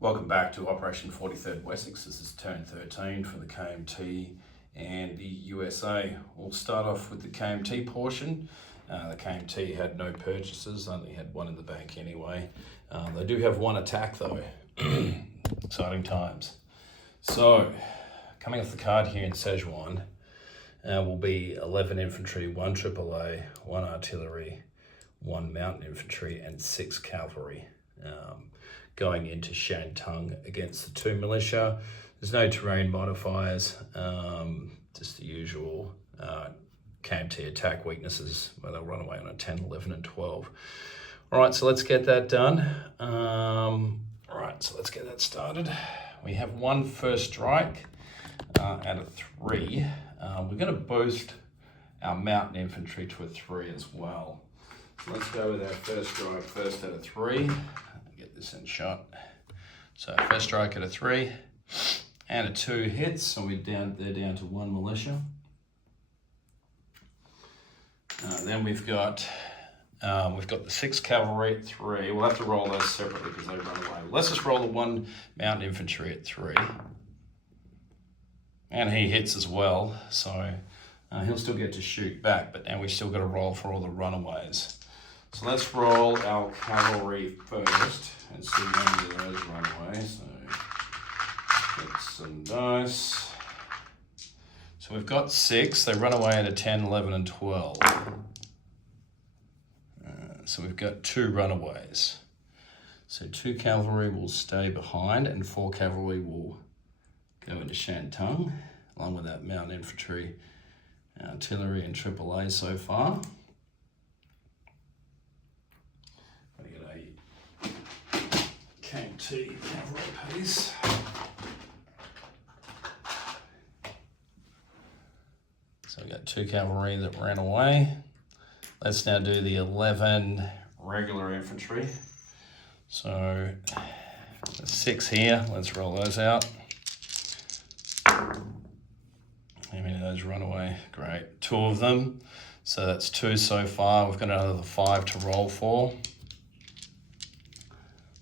Welcome back to Operation 43rd Wessex. This is turn 13 for the KMT and the USA. We'll start off with the KMT portion. The KMT had no purchases, only had one in the bank anyway. They do have one attack though. Exciting times. So, coming off the card here in Szechuan will be 11 infantry, 1 AAA, 1 artillery, 1 mountain infantry, and 6 cavalry. Going into Shantung against the 2 militia. There's no terrain modifiers, just the usual KMT attack weaknesses where they'll run away on a 10, 11, and 12. All right, so let's get that done. All right, so let's get that started. We have 1 first strike out of 3. We're going to boost our mountain infantry to a 3 as well. So let's go with our first strike first out of 3. Get this in shot. So first strike at a 3 and a 2 hits, so they're down to 1 militia. Then we've got the 6 cavalry at 3. We'll have to roll those separately because they run away. Let's just roll the 1 mountain infantry at 3, and he hits as well, so he'll still get to shoot back. But now we've still got to roll for all the runaways. So let's roll our cavalry first and see how many of those run away. So get some dice. So we've got 6. They run away at a 10, 11, and 12. So we've got 2 runaways. So 2 cavalry will stay behind and 4 cavalry will go into Shantung, along with that mountain infantry, artillery, and AAA so far. KMT cavalry piece. So we got 2 cavalry that ran away. Let's now do the 11 regular infantry. So the 6 here, let's roll those out. How many of those run away? Great, 2 of them. So that's 2 so far. We've got another 5 to roll for.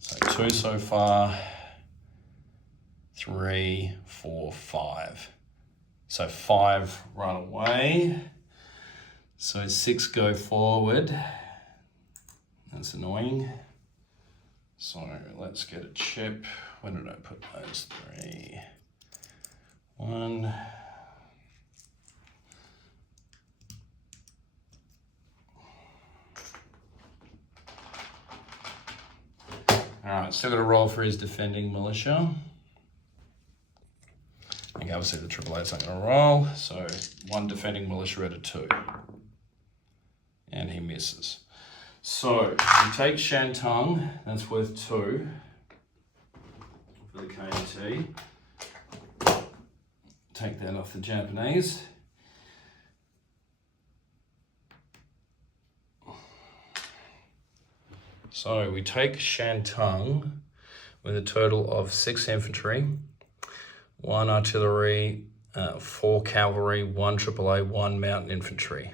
So 2 so far, 3, 4, 5. So 5 run away. So 6 go forward. That's annoying. So let's get a chip. Where did I put those 3? 1. All right, still got to roll for his defending militia. I think obviously the AAA's not going to roll, so 1 defending militia at a 2. And he misses. So we take Shantung, that's worth 2 for the KMT. Take that off the Japanese. So we take Shantung with a total of 6 infantry, 1 artillery, 4 cavalry, 1 AAA, 1 mountain infantry.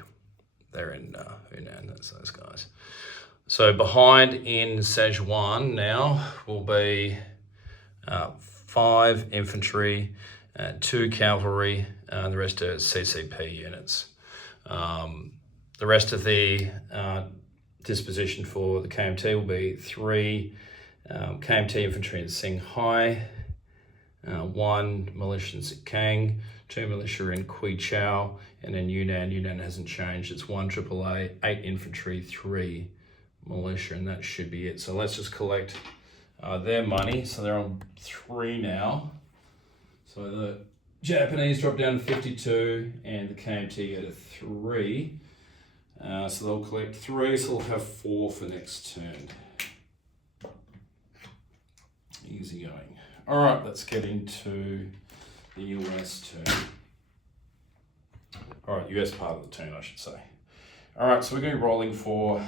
They're in Hunan, that's those guys. So behind in Szechuan now will be 5 infantry, 2 cavalry, and the rest are CCP units. The rest of the disposition for the KMT will be 3 KMT infantry in Singhai, 1 militia in Sikang, 2 militia in Quichao, and in Yunnan. Yunnan hasn't changed. It's 1 AAA, 8 infantry, 3 militia, and that should be it. So let's just collect their money. So they're on 3 now. So the Japanese drop down to 52, and the KMT go to 3. So they'll collect 3, so they'll have 4 for next turn. Easy going. All right, let's get into the US turn. All right, US part of the turn, I should say. All right, so we're going to be rolling for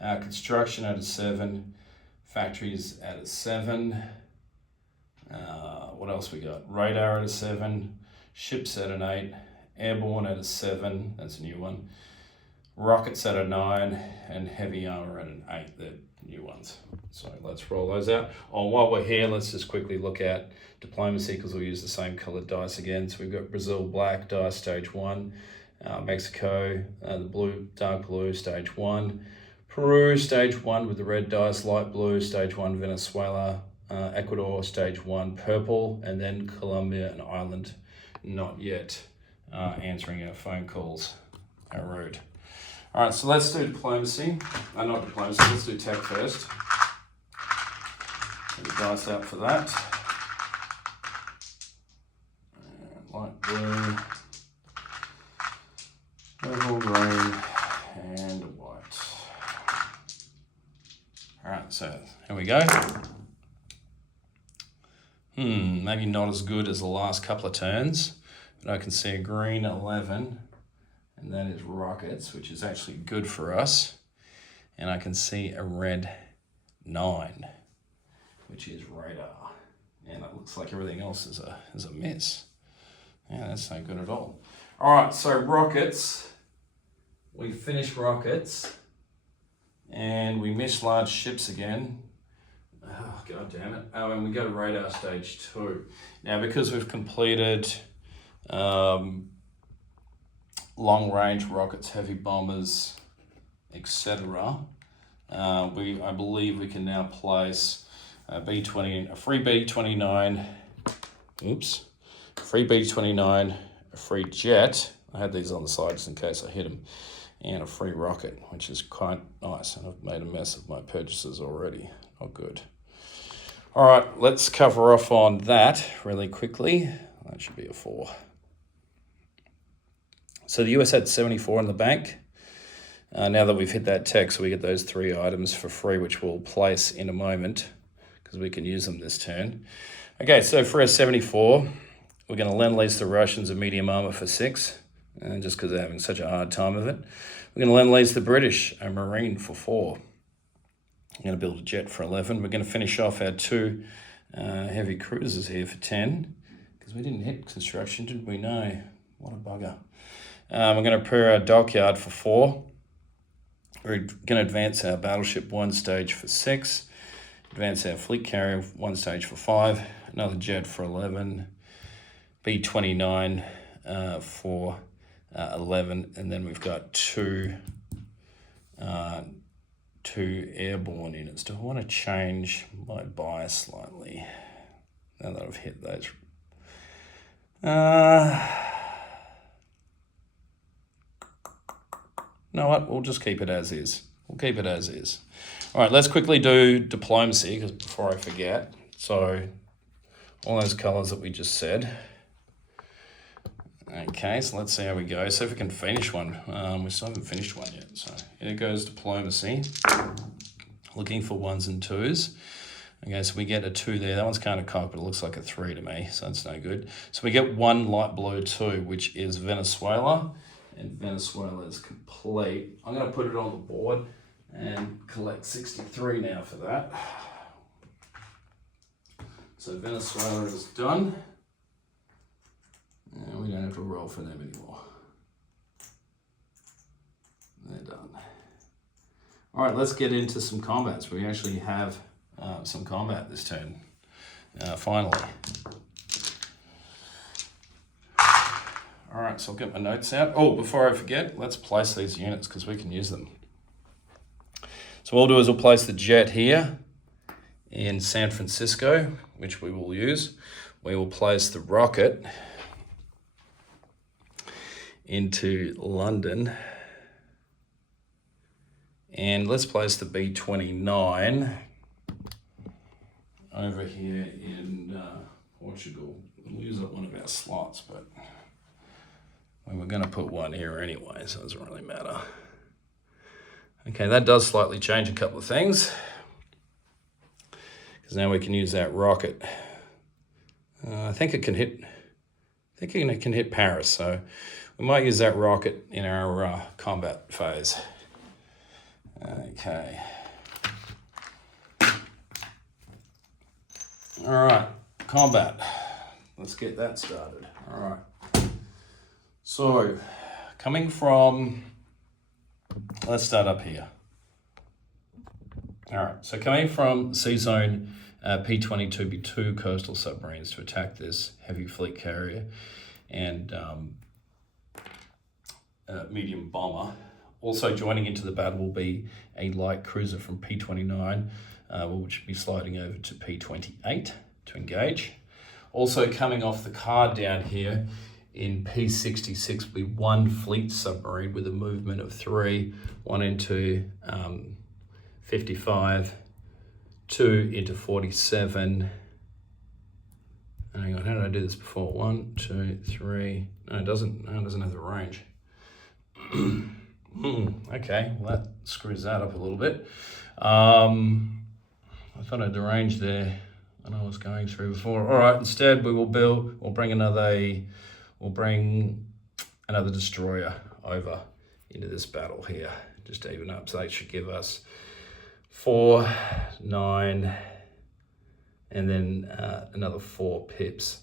construction at a 7, factories at a 7. What else we got? Radar at a 7, ships at an 8, airborne at a 7, that's a new one. rockets at a 9, and heavy armor at an 8. They're new ones. So let's roll those out. Oh, while we're here, let's just quickly look at diplomacy, because we'll use the same colored dice again. So we've got Brazil black dice, stage 1. Mexico, the blue, dark blue, stage 1. Peru, stage 1 with the red dice, light blue, stage 1. Venezuela, Ecuador, stage 1, purple. And then Colombia and Ireland, not yet answering our phone calls. How rude. All right, so let's do diplomacy. Not diplomacy, let's do tech first. Get the dice out for that. And light blue, purple, green, and white. All right, so here we go. Maybe not as good as the last couple of turns, but I can see a green 11. And that is rockets, which is actually good for us. And I can see a red 9, which is radar. And it looks like everything else is a miss. Yeah, that's not good at all. All right, so rockets. We finished rockets. And we missed large ships again. Oh, God damn it. Oh, and we go to radar stage 2. Now, because we've completed long-range rockets, heavy bombers, etc. I believe we can now place a free B-29, free B-29, a free jet. I had these on the side just in case I hit them, and a free rocket, which is quite nice. And I've made a mess of my purchases already. Not good. All right, let's cover off on that really quickly. That should be a 4. So the US had 74 in the bank. Now that we've hit that tech, so we get those 3 items for free, which we'll place in a moment because we can use them this turn. Okay, so for our 74, we're going to lend-lease the Russians a medium armor for 6, just because they're having such a hard time of it. We're going to lend-lease the British a marine for 4. I'm going to build a jet for 11. We're going to finish off our 2 heavy cruisers here for 10, because we didn't hit construction, did we? No. What a bugger. We're going to prepare our dockyard for 4. We're going to advance our battleship 1 stage for 6. Advance our fleet carrier 1 stage for 5. Another jet for 11. B-29 for 11. And then we've got 2 airborne units. Do I want to change my bias slightly now that I've hit those? You know what? We'll just keep it as is. We'll keep it as is. All right, let's quickly do diplomacy because before I forget. So all those colors that we just said. Okay, so let's see how we go. See if we can finish one. We still haven't finished one yet. So here goes diplomacy. Looking for 1s and 2s. Okay, so we get a 2 there. That one's kind of cocked, but it looks like a 3 to me, so that's no good. So we get 1 light blue 2, which is Venezuela. And Venezuela is complete. I'm going to put it on the board and collect 63 now for that. So Venezuela is done. And we don't have to roll for them anymore. They're done. All right, let's get into some combats. We actually have some combat this turn, finally. All right, so I'll get my notes out. Oh, before I forget, let's place these units because we can use them. So what we'll do is we'll place the jet here in San Francisco, which we will use. We will place the rocket into London. And let's place the B-29 over here in Portugal. We'll use up one of our slots, but we were going to put one here anyway, so it doesn't really matter. Okay, that does slightly change a couple of things, because now we can use that rocket. I think it can hit. I think it can hit Paris, so we might use that rocket in our combat phase. Okay. All right, combat. Let's get that started. All right. So, coming from let's start up here. All right, so coming from Sea Zone P-22 will be 2 coastal submarines to attack this heavy fleet carrier and medium bomber. Also joining into the battle will be a light cruiser from P-29, which will be sliding over to P-28 to engage. Also coming off the card down here in P-66 will be 1 fleet submarine with a movement of 3, 1 into 55, 2 into 47. Hang on, how did I do this before? 1, 2, 3. No, it doesn't have the range. Okay, well that screws that up a little bit. I thought I had the range there when I was going through before. All right, instead we'll bring another destroyer over into this battle here, just to even up. So that should give us 4, 9, and then another 4 pips.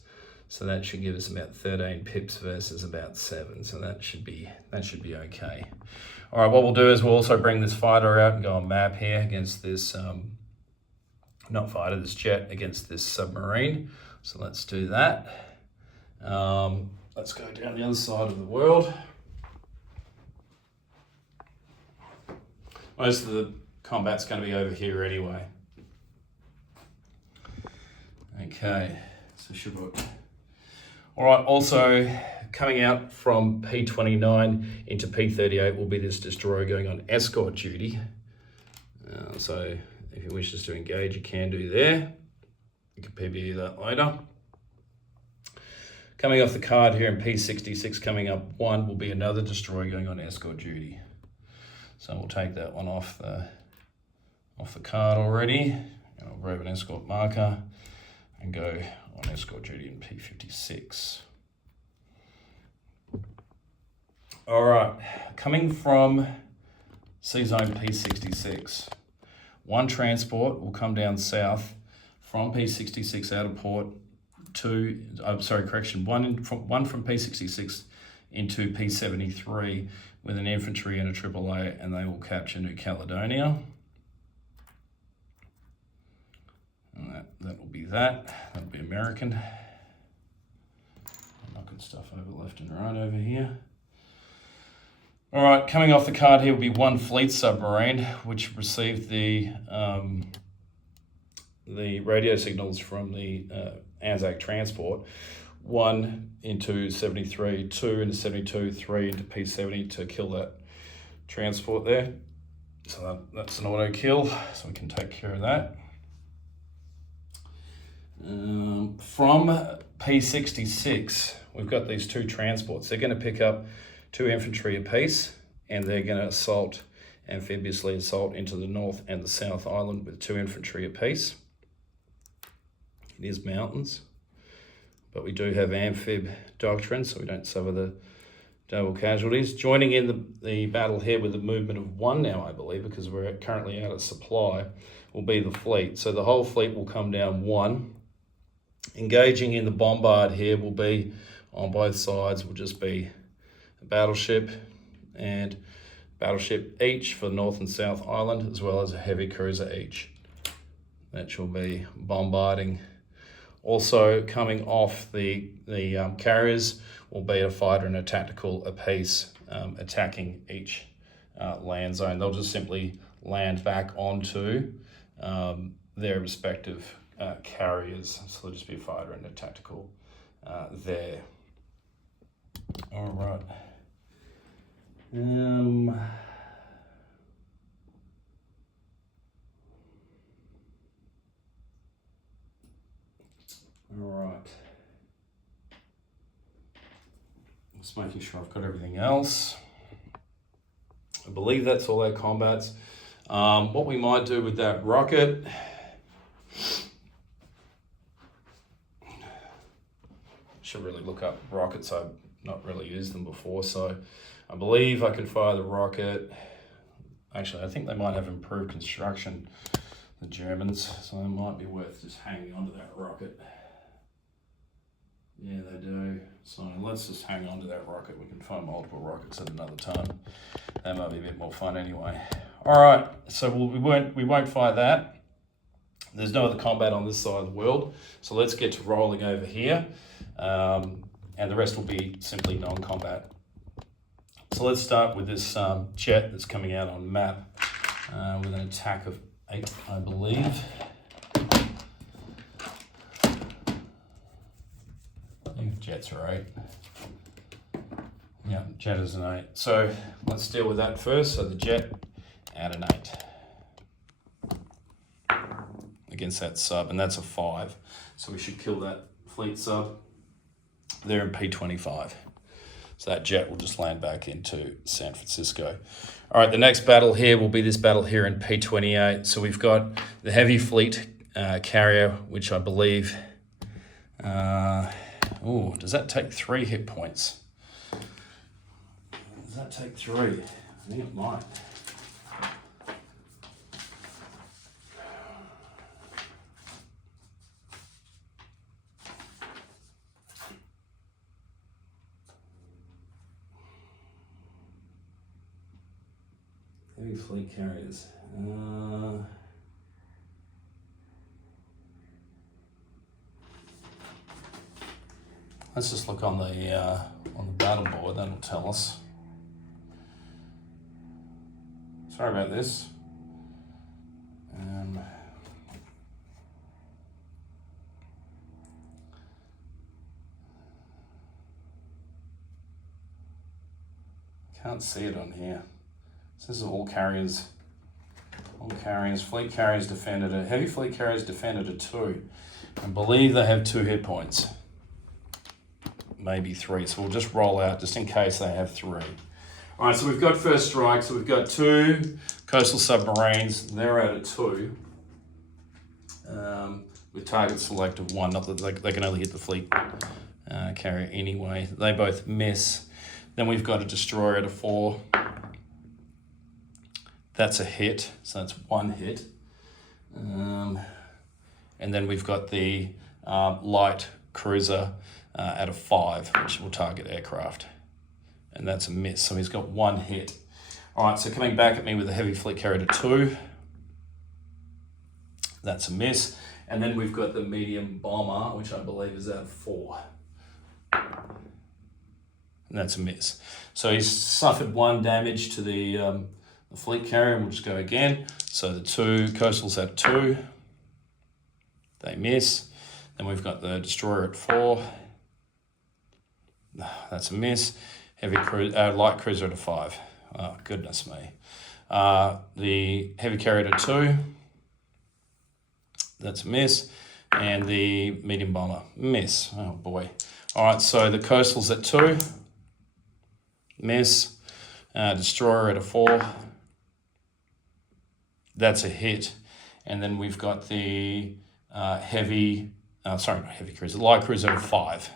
So that should give us about 13 pips versus about 7. So that should be okay. All right, what we'll do is we'll also bring this fighter out and go on map here against this, this jet against this submarine. So let's do that. Let's go down the other side of the world. Most of the combat's going to be over here anyway. Okay, so all right, also coming out from P-29 into P-38 will be this destroyer going on escort duty. So if you wish us to engage, you can do there. You can PBE that later. Coming off the card here in P-66, coming up 1 will be another destroyer going on escort duty. So we'll take that one off the card already. And I'll grab an escort marker and go on escort duty in P-56. All right, coming from Sea Zone P-66, 1 transport will come down south from P-66 out of port to, one from P-66 into P-73 with an infantry and a AAA, and they will capture New Caledonia. And that will be that. That'll be American. I'm knocking stuff over left and right over here. All right, coming off the card here will be 1 fleet submarine, which received the radio signals from the Anzac transport. 1 into 73, 2 into 72, 3 into P-70 to kill that transport there. So that's an auto kill, so we can take care of that. From P-66, we've got these 2 transports. They're going to pick up 2 infantry apiece, and they're going to amphibiously assault into the North and the South Island with 2 infantry apiece. It is mountains, but we do have amphib doctrine, so we don't suffer the double casualties. Joining in the battle here with a movement of 1 now, I believe, because we're currently out of supply, will be the fleet. So the whole fleet will come down 1. Engaging in the bombard here will be on both sides, will just be a battleship and battleship each for North and South Island, as well as a heavy cruiser each. That shall be bombarding. Also coming off the carriers will be a fighter and a tactical apiece, attacking each land zone. They'll just simply land back onto their respective carriers. So there'll just be a fighter and a tactical there. All right. All right. Just making sure I've got everything else. I believe that's all our combats. What we might do with that rocket, should really look up rockets. I've not really used them before, so I believe I can fire the rocket. Actually, I think they might have improved construction, the Germans, so it might be worth just hanging onto that rocket. Yeah, they do. So let's just hang on to that rocket. We can find multiple rockets at another time. That might be a bit more fun anyway. All right, so we won't fire that. There's no other combat on this side of the world. So let's get to rolling over here. And the rest will be simply non-combat. So let's start with this jet that's coming out on map with an attack of 8, I believe. I think jets are 8. Yeah, jet is an 8. So let's deal with that first. So the jet at an 8 against that sub, and that's a 5. So we should kill that fleet sub. They're in P25. So that jet will just land back into San Francisco. All right, the next battle here will be this battle here in P28. So we've got the heavy fleet carrier, which I believe... does that take 3 hit points? Does that take 3? I think it might. Heavy fleet carriers. Let's just look on the battle board. That'll tell us. Sorry about this. Can't see it on here. So this is all carriers. Fleet carriers defended it. Heavy fleet carriers defended a 2. I believe they have 2 hit points. Maybe 3. So we'll just roll out just in case they have 3. All right, so we've got first strike. So we've got 2 coastal submarines. They're at a 2. With target select of 1. Not that they can only hit the fleet carrier anyway. They both miss. Then we've got a destroyer at a 4. That's a hit, so that's 1 hit. And then we've got the light cruiser at a 5, which will target aircraft. And that's a miss, so he's got 1 hit. All right, so coming back at me with a heavy fleet carrier at a 2. That's a miss. And then we've got the medium bomber, which I believe is at 4. And that's a miss. So he's suffered 1 damage to the fleet carrier, and we'll just go again. So the 2 coastals at 2. They miss. Then we've got the destroyer at 4. That's a miss. Light cruiser at a 5. Oh, goodness me. The heavy carrier at a 2. That's a miss. And the medium bomber, miss. Oh boy. All right, so the coastals at 2. Miss. Destroyer at a 4. That's a hit. And then we've got the light cruiser at a 5.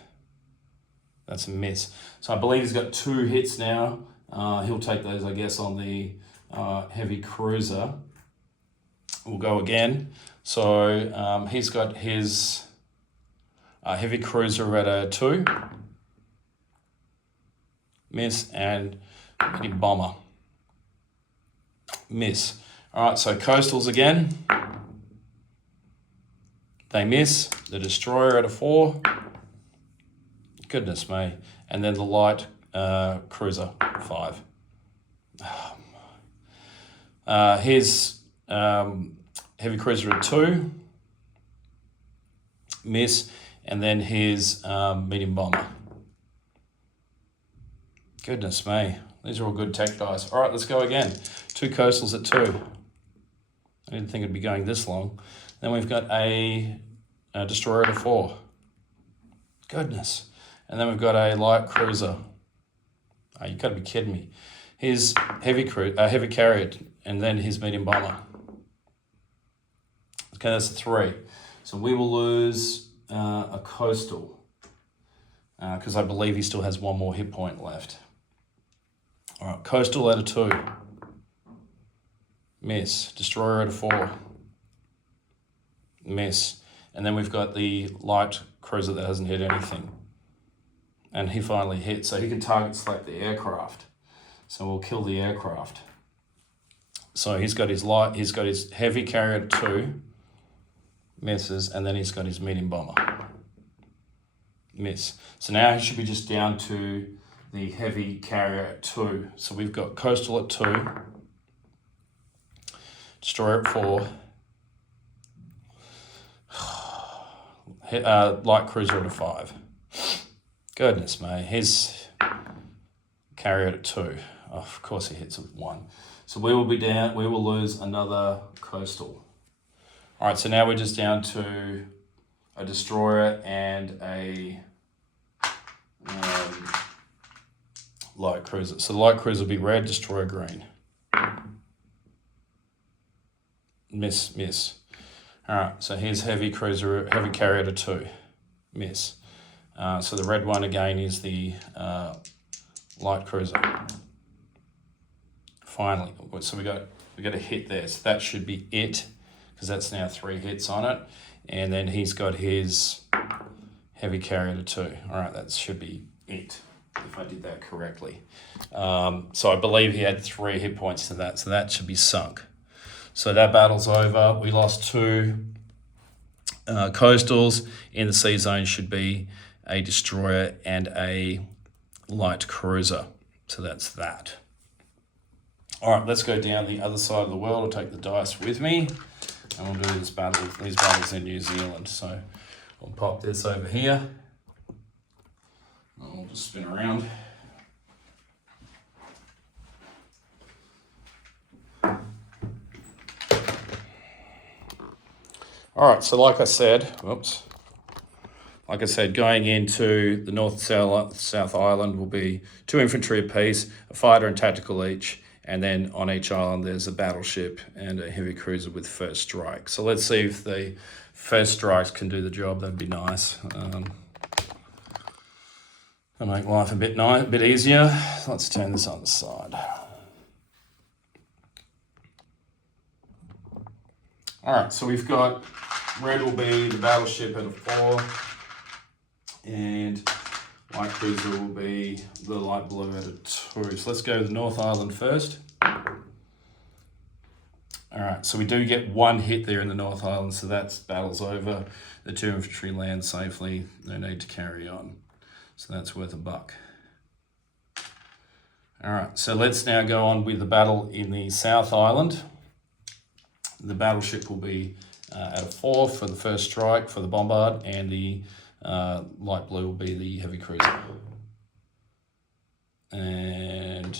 That's a miss. So I believe he's got 2 hits now. He'll take those, I guess, on the heavy cruiser. We'll go again. So he's got his heavy cruiser at a 2. Miss. And medium bomber. Miss. All right, so coastals again. They miss. The destroyer at a 4. Goodness me. And then the light cruiser, 5. His heavy cruiser at 2. Miss. And then his medium bomber. Goodness me. These are all good tech guys. All right, let's go again. 2 coastals at 2. I didn't think it'd be going this long. Then we've got a destroyer at a 4. Goodness. And then we've got a light cruiser. Oh, you've got to be kidding me. His heavy carrier, and then his medium bomber. Okay, that's 3. So we will lose a coastal because I believe he still has 1 more hit point left. All right, coastal at a 2. Miss. Destroyer at a 4. Miss. And then we've got the light cruiser that hasn't hit anything. and he finally hit. So he can target select the aircraft. So we'll kill the aircraft. So he's got his heavy carrier 2, misses, and then he's got his medium bomber. Miss. So now he should be just down to the heavy carrier at 2. So we've got coastal at 2, destroyer at 4, light cruiser at a 5. Goodness me, his carrier at 2. Oh, of course he hits at 1. So we will be down, we will lose another coastal. All right, so now we're just down to a destroyer and a light cruiser. So the light cruiser will be red, destroyer green. Miss. All right, so here's heavy carrier to 2. Miss. So the red one again is the light cruiser. Finally, so we got a hit there. So that should be it, because that's now 3 hits on it. And then he's got his heavy carrier to 2. All right, that should be it, if I did that correctly. So I believe he had 3 hit points to that, so that should be sunk. So that battle's over. We lost 2 coastals. In the sea zone should be a destroyer and a light cruiser. So that's that. All right, let's go down the other side of the world. I'll take the dice with me, and we'll do these battles in New Zealand. So I'll pop this over here. I'll just spin around. All right, so like I said, going into the North and South Island will be 2 infantry apiece, a fighter and tactical each, and then on each island there's a battleship and a heavy cruiser with first strike. So let's see if the first strikes can do the job. That'd be nice. That'll make life a bit easier. Let's turn this on the side. All right, so we've got red will be the battleship at a 4, and light cruiser will be the light blue at a 2. So let's go to the North Island first. All right, so we do get 1 hit there in the North Island, so that's battle's over. The 2 infantry land safely. No need to carry on. So that's worth $1. All right, so let's now go on with the battle in the South Island. The battleship will be at a 4 for the first strike for the bombard, and the light blue will be the heavy cruiser. And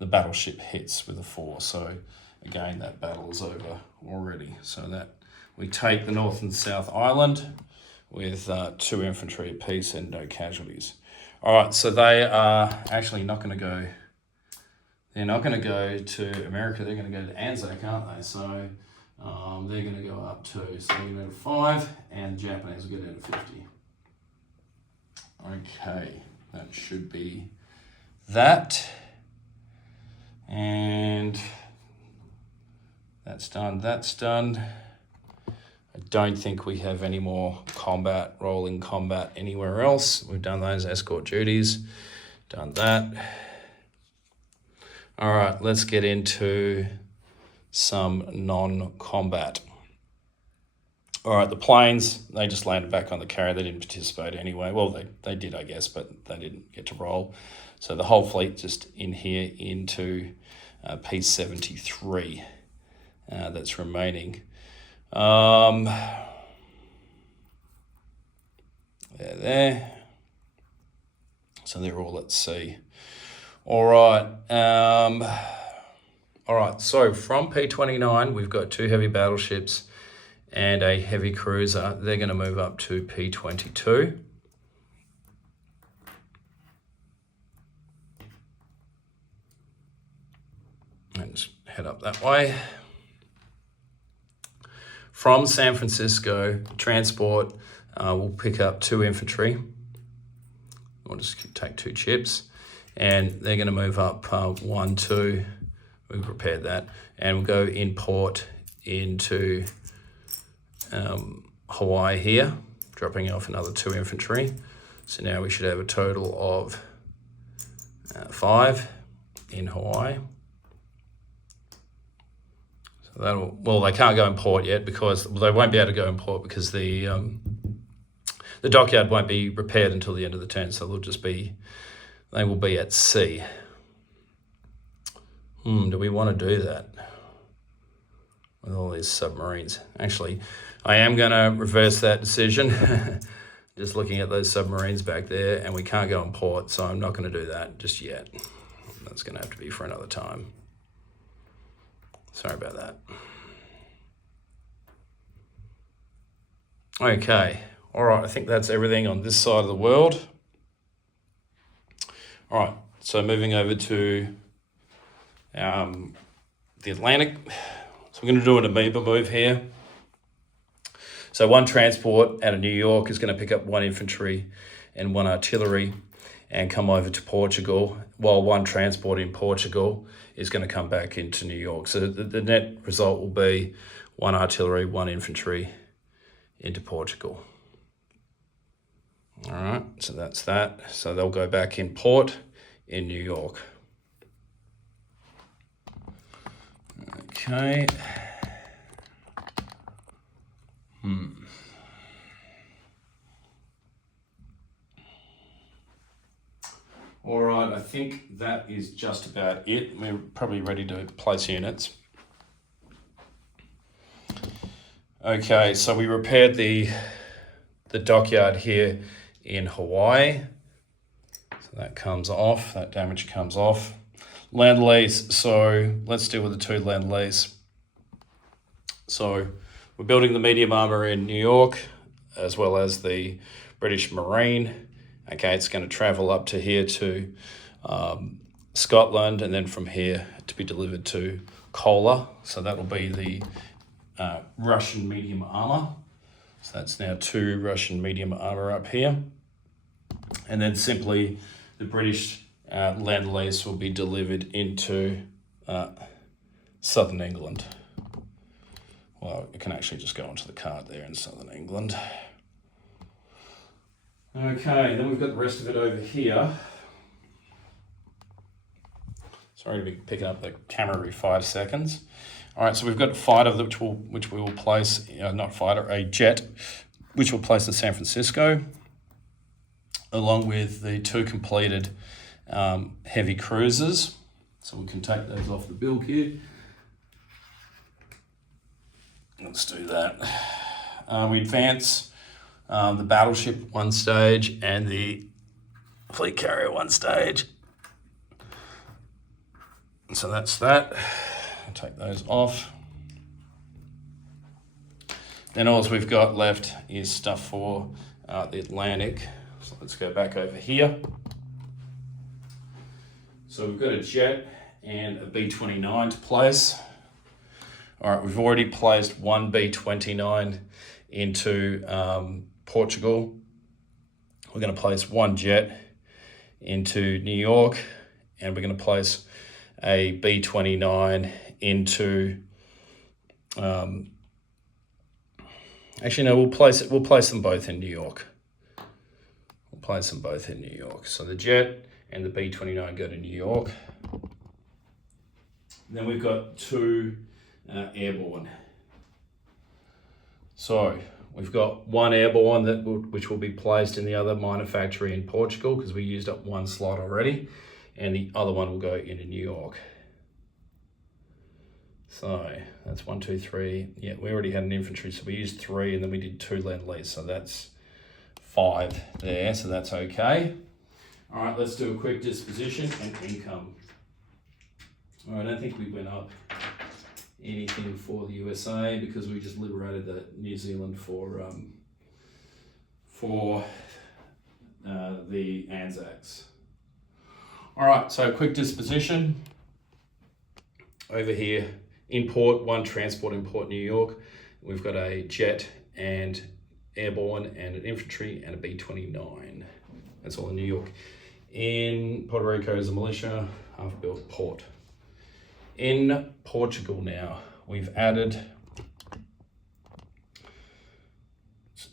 the battleship hits with a 4. So again, that battle is over already. So that we take the North and South Island with 2 infantry apiece and no casualties. All right, so they are actually not going to go. They're not going to go to America. They're going to go to Anzac, aren't they? So they're going to go up 2. So they're going to go to 5, and the Japanese will go down to 50. Okay, that should be that. And that's done. I don't think we have any more rolling combat anywhere else. We've done those escort duties, done that. All right, let's get into some non-combat. All right, the planes, they just landed back on the carrier. They didn't participate anyway. Well, they did, I guess, but they didn't get to roll. So the whole fleet just in here into P73 that's remaining. There. So they're all at sea. All right. All right. So from P29, we've got 2 heavy battleships and a heavy cruiser. They're going to move up to P22. And just head up that way. From San Francisco, transport will pick up 2 infantry. We'll just take 2 chips, and they're going to move up 1, 2. We've prepared that, and we'll go in port into Hawaii here, dropping off another 2 infantry. So now we should have a total of 5 in Hawaii. So that'll, well, they can't go in port yet because they won't be able to go in port because the dockyard won't be repaired until the end of the turn. So they will be at sea. Do we want to do that with all these submarines? Actually, I am going to reverse that decision. Just looking at those submarines back there, and we can't go in port, so I'm not going to do that just yet. That's going to have to be for another time. Sorry about that. Okay, all right, I think that's everything on this side of the world. All right, so moving over to the Atlantic. So we're going to do an amoeba move here. So one transport out of New York is going to pick up 1 infantry and 1 artillery and come over to Portugal, while 1 transport in Portugal is going to come back into New York. So the net result will be 1 artillery, 1 infantry into Portugal. All right, so that's that. So they'll go back in port in New York. Okay. All right, I think that is just about it. We're probably ready to place units. Okay, so we repaired the dockyard here in Hawaii. So that comes off, that damage comes off. Land lease, so let's deal with the 2 land lease. So we're building the medium armour in New York, as well as the British Marine. Okay, it's going to travel up to here to Scotland, and then from here to be delivered to Kola. So that'll be the Russian medium armour. So that's now 2 Russian medium armour up here. And then simply the British land lease will be delivered into southern England. Well, it can actually just go onto the card there in southern England. Okay, then we've got the rest of it over here. Sorry to be picking up the camera every 5 seconds. All right, so we've got a fighter which we will place, not fighter, a jet, which will place in San Francisco, along with the 2 completed heavy cruisers. So we can take those off the build here. Let's do that. We advance the battleship 1 stage and the fleet carrier 1 stage. So that's that. I'll take those off. Then all we've got left is stuff for the Atlantic. So let's go back over here. So we've got a jet and a B-29 to place. All right, we've already placed 1 B-29 into Portugal. We're going to place 1 jet into New York, and we're going to place a B-29 into actually no, we'll place them both in New York. We'll place them both in New York. So the jet and the B-29 go to New York. Then we've got 2 airborne. So we've got 1 airborne which will be placed in the other minor factory in Portugal, because we used up 1 slot already, and the other one will go into New York. So that's 1, 2, 3. Yeah, we already had an infantry, so we used 3, and then we did 2 land lease, so that's 5 there, so that's okay. All right, let's do a quick disposition and income. All right, I don't think we went up anything for the USA because we just liberated New Zealand for the Anzacs. All right, so quick disposition. Over here, import 1 transport import New York. We've got a jet and airborne and an infantry and a B-29. That's all in New York. In Puerto Rico is a militia, half-built port. In Portugal now, we've added,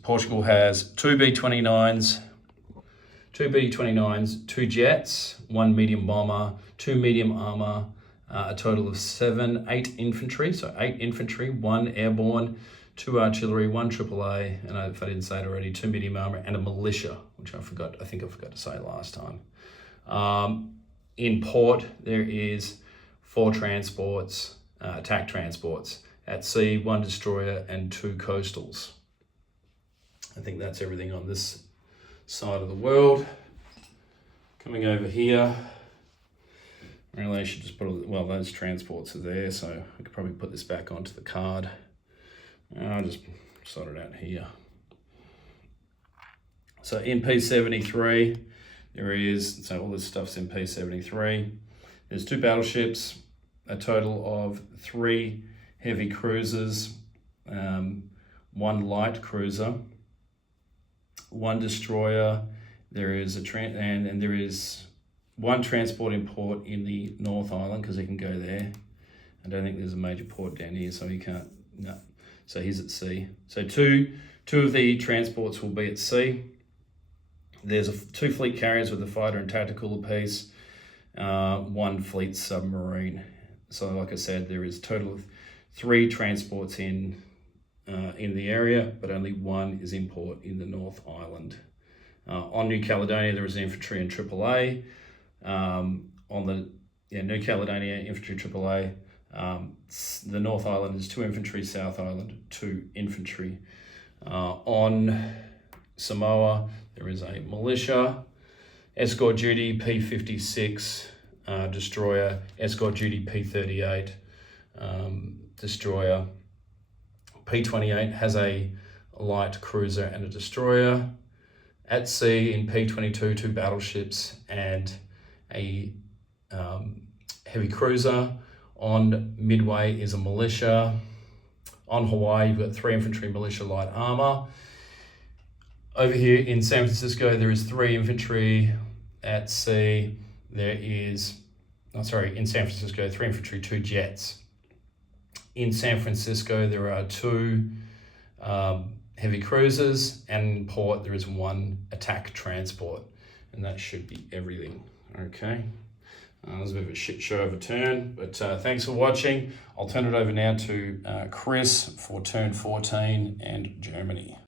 Portugal has 2 B-29s 2 BD-29s, 2 jets, 1 medium bomber, 2 medium armor, a total of 8 infantry. So 8 infantry, 1 airborne, 2 artillery, 1 AAA, and if I didn't say it already, 2 medium armor, and a militia, which I forgot to say last time. In port, there is 4 transports, attack transports. At sea, 1 destroyer and 2 coastals. I think that's everything on this side of the world. Coming over here, really I should just put, well, those transports are there, so I could probably put this back onto the card. I'll just sort it out here. So in P73, so all this stuff's in P73. There's 2 battleships, a total of 3 heavy cruisers, 1 light cruiser, 1 destroyer. There is and there is 1 transport in port in the North Island, because he can go there. I don't think there's a major port down here, so he can't. No. So he's at sea. So two of the transports will be at sea. There's 2 fleet carriers with a fighter and tactical apiece, 1 fleet submarine. So like I said, there is a total of 3 transports in the area, but only 1 is in port in the North Island. On New Caledonia, there is infantry and AAA. On the New Caledonia, infantry AAA. The North Island is 2 infantry, South Island 2 infantry. On Samoa, there is a militia, escort duty P56 destroyer, escort duty P38 destroyer. P28 has a light cruiser and a destroyer. At sea in P22, 2 battleships and a heavy cruiser. On Midway is a militia. On Hawaii, you've got 3 infantry, militia, light armor. Over here in San Francisco, there is 3 infantry. At sea, in San Francisco, 3 infantry, 2 jets. In San Francisco, there are 2 heavy cruisers, and in port, there is 1 attack transport. And that should be everything, okay? There's a bit of a shit show of a turn, but thanks for watching. I'll turn it over now to Chris for turn 14 and Germany.